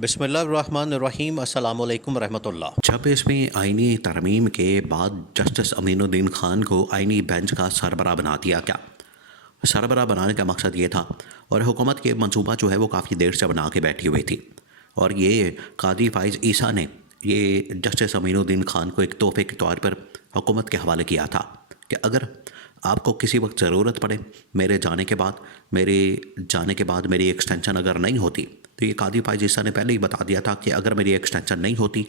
बिस्मिल्लाहिर्रहमानिर्रहीम अस्सलामु अलैकुम रहमतुल्लाह। जब इसमें आईनी तरमीम के बाद जस्टिस अमीनुद्दीन खान को आईनी बेंच का सरबराह बना दिया गया। सरबराह बनाने का मकसद ये था और हुकूमत के मंसूबा जो है वो काफ़ी देर से बना के बैठी हुई थी और ये कादी फ़ाइज़ ईसा ने ये जस्टिस अमीनुद्दीन खान को एक तोहफे के तौर पर हुकूमत के हवाले किया था कि अगर आपको किसी वक्त ज़रूरत पड़े मेरे जाने के बाद मेरी एक्सटेंशन अगर नहीं होती, तो ये कादी फ़ाइज़ ईसा ने पहले ही बता दिया था कि अगर मेरी एक्सटेंशन नहीं होती,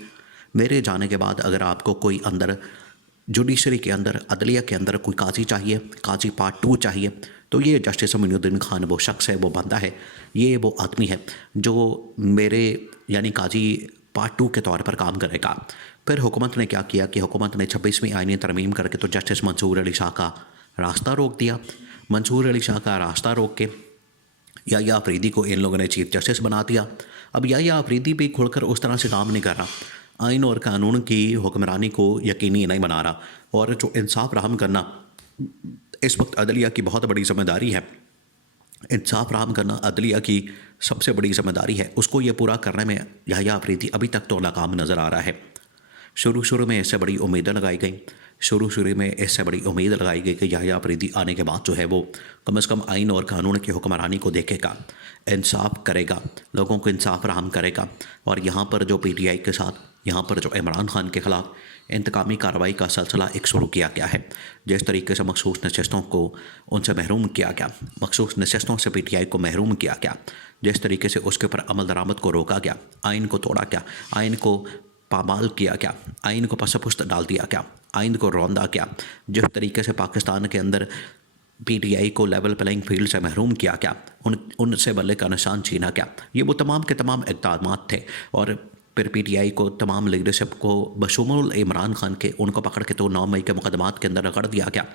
मेरे जाने के बाद अगर आपको कोई अंदर जुडिशरी के अंदर अदलिया के अंदर कोई काजी चाहिए, काजी पार्ट 2 चाहिए, तो ये जस्टिस अमीनुद्दीन खान वो शख्स है, वो बंदा है, ये वो आदमी है जो मेरे यानी काजी पार्ट 2 के तौर पर काम करेगा। फिर हुकूमत ने क्या किया कि हुकूमत ने 26वीं आईनी तरमीम करके तो जस्टिस मंसूर अली शाह का रास्ता रोक दिया। मंसूर अली शाह का रास्ता रोक के याह्या अफरीदी को इन लोगों ने चीफ जस्टिस बना दिया। अब याह्या अफरीदी भी खुलकर उस तरह से काम नहीं कर रहा, आइन और कानून की हुक्मरानी को यकीनी नहीं बना रहा और जो इंसाफ राहम करना इस वक्त अदलिया की बहुत बड़ी ज़िम्मेदारी है, इंसाफ राहम करना अदलिया की सबसे बड़ी ज़िम्मेदारी है, उसको ये पूरा करने में याह्या अफरीदी अभी तक तो नाकाम नज़र आ रहा है। शुरू में इससे बड़ी उम्मीदें लगाई गई, कि याह्या अफरीदी आने के बाद जो है वो कम से कम आइन और कानून की हुक्मरानी को देखेगा, इंसाफ करेगा, लोगों को इंसाफ राहम करेगा और यहाँ पर जो PTI के साथ यहाँ पर जो इमरान खान के ख़िलाफ़ इंतकामी कार्रवाई का सिलसिला एक शुरू किया गया है। जिस तरीके से मखसूस नशस्तों को उनसे महरूम किया गया, मखसूस नशस्तों से PTI को महरूम किया गया, जिस तरीके से उसके ऊपर अमल दरामद को रोका गया, आइन को तोड़ा गया, आइन को पामाल किया गया, आइन को पसपुस्त डाल दिया गया, आइन को रौंदा गया, जिस तरीके से पाकिस्तान के अंदर PTI को लेवल प्लेइंग फील्ड से महरूम किया गया, उनसे बल्ले का निशान छीना गया, ये वो तमाम के तमाम इक़दाम थे। और फिर PTI को तमाम लीडरशिप को बशुमूल इमरान खान के उनको पकड़ के तो 9 मई के मुकदमात के अंदर रगड़ दिया गया,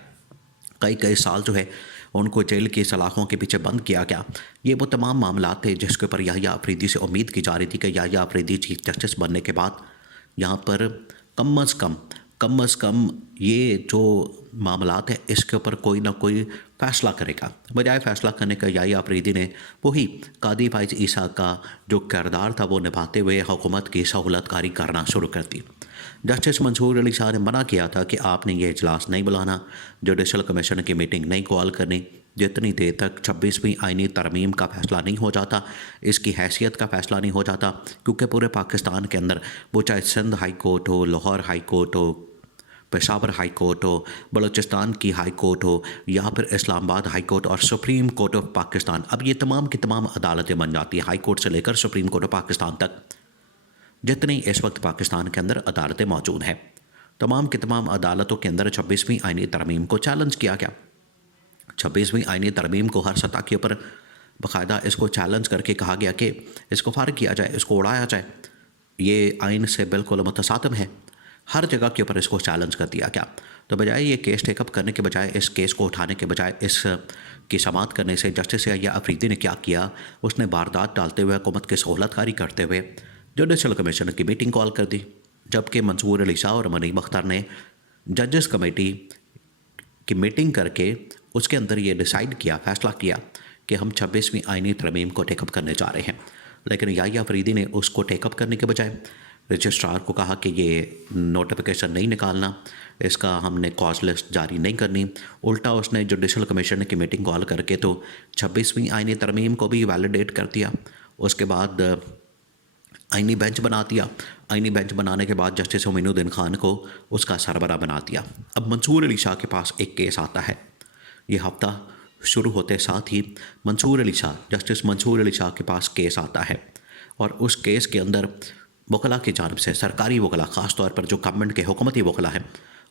कई साल जो है उनको जेल की सलाखों के पीछे बंद किया गया। ये वो तमाम मामला थे जिसके ऊपर याह्या अफरीदी से उम्मीद की जा रही थी कि याह्या अफरीदी चीफ जस्टिस बनने के बाद यहाँ पर कम अज़ कम ये जो मामलात है इसके ऊपर कोई ना कोई फ़ैसला करेगा। बजाय फ़ैसला करने का याह्या अफरीदी ने वही कादी फ़ाइज़ ईसा का जो किरदार था वो निभाते हुए हुकूमत की सहूलतकारी करना शुरू कर दी। जस्टिस मंसूर अली शाह ने मना किया था कि आपने ये इजलास नहीं बुलाना, जुडिशल कमीशन की मीटिंग नहीं कॉल करनी, जितनी देर तक 26वीं आईनी तरमीम का फ़ैसला नहीं हो जाता, इसकी हैसियत का फ़ैसला नहीं हो जाता, क्योंकि पूरे पाकिस्तान के अंदर वो चाहे सिंध हाई कोर्ट हो, लाहौर हाई कोर्ट हो, पेशावर हाई कोर्ट हो, बलूचिस्तान की हाई कोर्ट हो या फिर इस्लामाबाद हाई कोर्ट और सुप्रीम कोर्ट ऑफ पाकिस्तान, अब ये तमाम की तमाम अदालतें बन जाती हैं, हाई कोर्ट से लेकर सुप्रीम कोर्ट ऑफ पाकिस्तान तक जितनी इस वक्त पाकिस्तान के अंदर अदालतें मौजूद हैं, तमाम की तमाम अदालतों के अंदर 26वीं आईनी तरमीम को चैलेंज किया गया। 26वीं आईनी तरमीम को हर सतह के ऊपर बाकायदा इसको चैलेंज करके कहा गया कि इसको फारिग किया जाए, इसको उड़ाया जाए, ये आइन से बिल्कुल मुतसातिम है। हर जगह के ऊपर इसको चैलेंज कर दिया गया। तो बजाय ये केस टेकअप करने के बजाय, इस केस को उठाने के बजाय, इस की समाअत करने से जस्टिस याह्या अफरीदी ने क्या किया, उसने वारदात डालते हुए, हुकूमत की सहूलतकारी करते हुए जुडिशल कमीशन की मीटिंग कॉल कर दी, जबकि मंसूर अली शाह और मनीम अख्तर ने जजेस कमेटी की मीटिंग करके उसके अंदर ये डिसाइड किया, फ़ैसला किया कि हम 26वीं आईनी तरमीम को टेकअप करने जा रहे हैं। लेकिन याह्या अफरीदी ने उसको टेकअप करने के बजाय रजिस्ट्रार को कहा कि ये नोटिफिकेशन नहीं निकालना, इसका हमने कॉज लिस्ट जारी नहीं करनी। उल्टा उसने जुडिशल कमीशन की मीटिंग कॉल करके तो 26वीं आईनी तरमीम को भी वैलिडेट कर दिया। उसके बाद आईनी बेंच बना दिया। आईनी बेंच बनाने के बाद जस्टिस अमीनुद्दीन खान को उसका सरबरा बना दिया। अब मंसूर अली शाह के पास एक केस आता है। ये हफ्ता शुरू होते साथ ही जस्टिस मंसूर अली शाह के पास केस आता है और उस केस के अंदर वकला की जानिब से, सरकारी वकला, ख़ास तौर पर जो गवर्नमेंट के हुकूमती वकला हैं,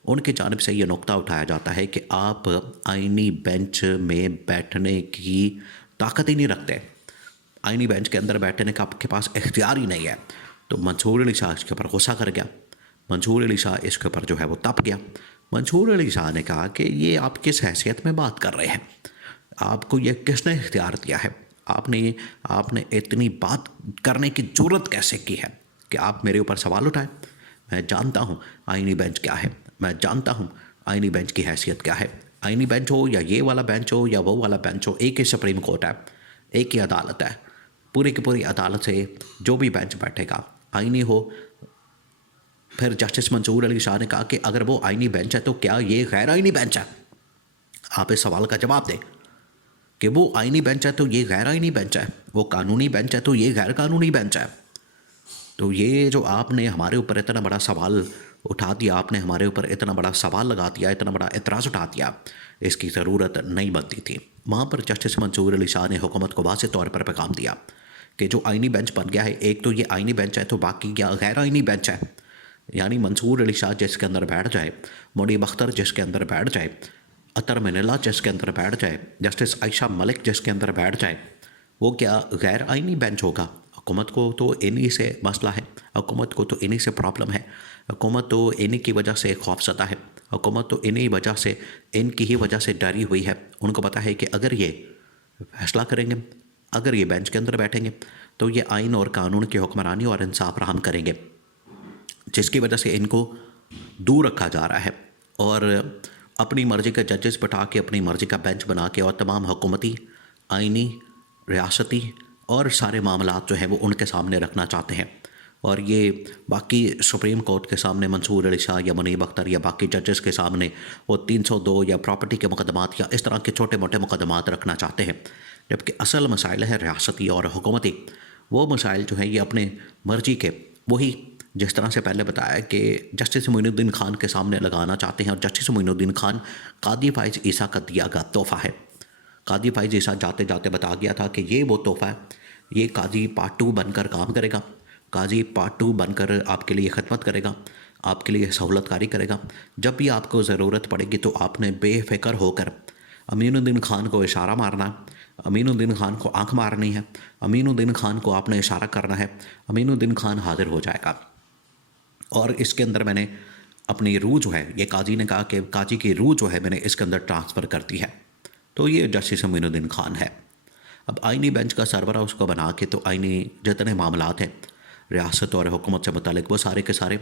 उनकी जानिब से ये नुक्ता उठाया जाता है कि आप आईनी बेंच में बैठने की ताकत ही नहीं रखते, आईनी बेंच के अंदर बैठने का आपके पास इख्तियार ही नहीं है। तो मंसूर अली शाह इसके ऊपर गुस्सा कर गया। मंसूर अली शाह इसके ऊपर जो है वो तप गया। मंसूर अली शाह ने कहा कि ये आप किस हैसियत में बात कर रहे हैं, आपको ये किसने इख्तियार दिया है, आपने इतनी बात करने की जुर्रत कैसे की है कि आप मेरे ऊपर सवाल उठाएं। मैं जानता हूँ आईनी बेंच क्या है, मैं जानता हूँ आईनी बेंच की हैसियत क्या है। आईनी बेंच हो या ये वाला बेंच हो या वो वाला बेंच हो, एक ही सुप्रीम कोर्ट है, एक ही अदालत है। पूरी की पूरी अदालत से जो भी बेंच बैठेगा आईनी हो। फिर जस्टिस मंसूर अली शाह ने कहा कि अगर वो आईनी बेंच है तो क्या ये गैर आईनी बेंच है? आप इस सवाल का जवाब दें कि वो आईनी बेंच है तो ये गैर आईनी बेंच है, वो कानूनी बेंच है तो ये गैर कानूनी बेंच है। तो ये जो आपने हमारे ऊपर इतना बड़ा सवाल उठा दिया, आपने हमारे ऊपर इतना बड़ा सवाल लगा दिया, इतना बड़ा एतराज़ उठा दिया, इसकी ज़रूरत नहीं बनती थी। वहाँ पर जस्टिस मंसूर अली शाह ने हुकूमत को वाज़ेह तौर पर पैगाम दिया कि जो आईनी बेंच बन गया है, एक तो ये आईनी बेंच है तो बाकी क्या गैर आईनी बेंच है। यानी मंसूर अली शाह जिसके अंदर बैठ जाए, मुनीब अख्तर जिसके अंदर बैठ जाए, अतर मिनल्ला जिसके अंदर बैठ जाए, जस्टिस आयशा मलिक जिसके अंदर बैठ जाए, वो क्या गैर आईनी बेंच होगा? हुकूमत को तो इन्हीं से मसला है, हुकूमत को तो इन्हीं से प्रॉब्लम है, हुकूमत तो इन्हीं की वजह से खौफज़दा है, हुकूमत तो इन्हीं वजह से, इनकी ही वजह से डरी हुई है। उनको पता है कि अगर ये फैसला करेंगे, अगर ये बेंच के अंदर बैठेंगे तो ये आइन और कानून की हुक्मरानी और इंसाफ फराहम करेंगे, जिसकी वजह से इनको दूर रखा जा रहा है। और अपनी मर्ज़ी के जजेस बैठा के, अपनी मर्ज़ी का बेंच बना के और तमाम हुकूमती, आइनी, रियासती और सारे मामलात जो हैं वो उनके सामने रखना चाहते हैं। और ये बाकी सुप्रीम कोर्ट के सामने मंसूर अली शाह या मुनीब अख्तर या बाकी जजेस के सामने वो 302 या प्रॉपर्टी के मुकदमात या इस तरह के छोटे मोटे मुकदमात रखना चाहते हैं, जबकि असल मसाइल है रियासती और हुकूमती। वो मसाइल जो हैं ये अपने मर्ज़ी के, वही जिस तरह से पहले बताया कि जस्टिस मोइनुद्दीन खान के सामने लगाना चाहते हैं। और जस्टिस मोइनुद्दीन खान कादी फ़ाइज़ ईसा का दिया गया तोहफ़ा है। कादी फ़ाइज़ ईसा जाते जाते बता गया था कि ये वो तोहफ़ा है, ये कादी पार्ट 2 बनकर काम करेगा, काजी पार्ट 2 बनकर आपके लिए खिदमत करेगा, आपके लिए सहूलतकारी करेगा। जब भी आपको ज़रूरत पड़ेगी तो आपने बेफ़िक्र होकर अमीनुद्दीन खान को इशारा मारना, अमीनुद्दीन खान को आंख मारनी है, अमीनुद्दीन खान को आपने इशारा करना है, अमीनुद्दीन खान हाजिर हो जाएगा। और इसके अंदर मैंने अपनी रूह जो है, ये काजी ने कहा कि काजी की रूह जो है मैंने इसके अंदर ट्रांसफ़र कर दी है, तो ये जस्टिस अमीनुद्दीन खान है। अब आइनी बेंच का सरबरा उसको बना के तो आइनी जितने मामलात हैं रियासत और हुकूमत से मुतालिक, वो सारे के सारे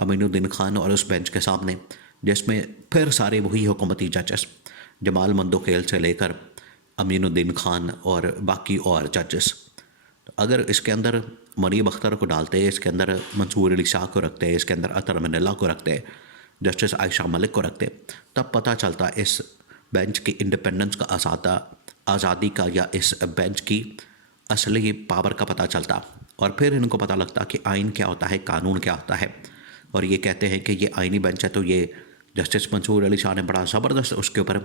अमीनुद्दीन खान और उस बेंच के सामने, जिसमें फिर सारे वही हुकूमती जजेस, जमाल मंदोखेल से लेकर अमीनुद्दीन खान और बाकी और जजेस। अगर इसके अंदर मुनीब अख्तर को डालते, इसके अंदर मंसूर अली शाह को रखते, इसके अंदर अतर मिनल्ला को रखते, जस्टिस आयशा मलिक को रखते, तब पता चलता इस बेंच की इंडिपेंडेंस का, आज़ादी का, या इस बेंच की असली पावर का पता चलता। और फिर इनको पता लगता कि आइन क्या होता है, कानून क्या होता है। और ये कहते हैं कि ये आइनी बेंच है, तो ये जस्टिस मंसूर अली शाह ने बड़ा ज़बरदस्त उसके ऊपर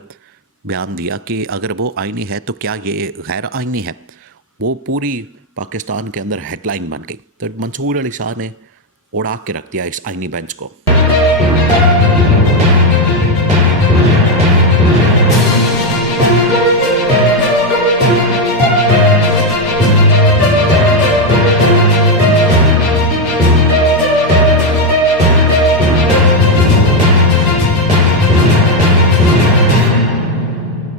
बयान दिया कि अगर वो आइनी है तो क्या ये गैर आइनी है। वो पूरी पाकिस्तान के अंदर हेडलाइन बन गई। तो मंसूर अली शाह ने उड़ा के रख दिया इस आइनी बेंच को।